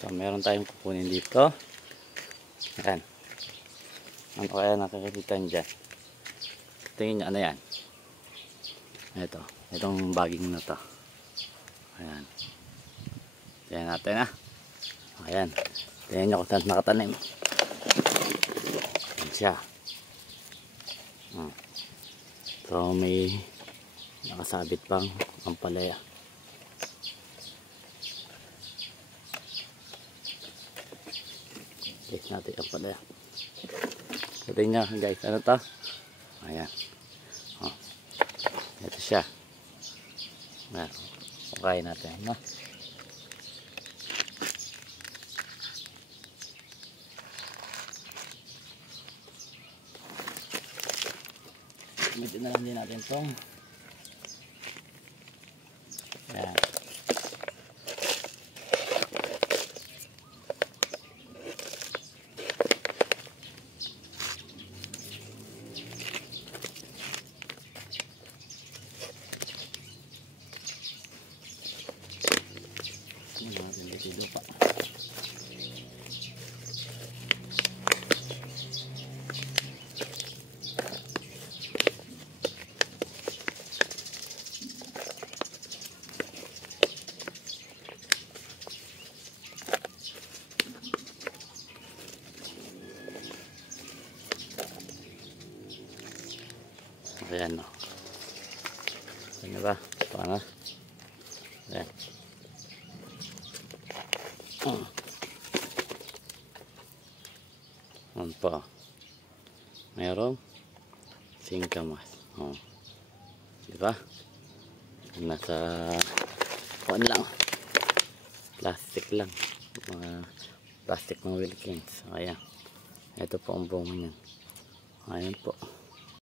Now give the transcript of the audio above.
So, meron tayong kukunin dito. Ayan. Ano kaya nakikita nyo dyan? Tingin nyo, ano yan? Ito. Itong baging na to. Ayan. Tingnan natin ha. Ayan. Tingnan nyo kung saan nakatanim. Ayan siya. So, may nakasabit pang ampalaya. Guys, natin ang palaya. Tingnan nyo guys, ano to? Ayan. Ito siya. Ayan. Okay natin, no? Gamitin na lang din natin itong ayan. Dito pa. Ayan no. Ano ba? Paano? Ayan. Ano pa? Mayroong singkamas. Diba? Nasa kuan lang. Plastic lang. Mga plastic ng Wilkins. Ayan. Ito po ang bunga niyan. Ayan po.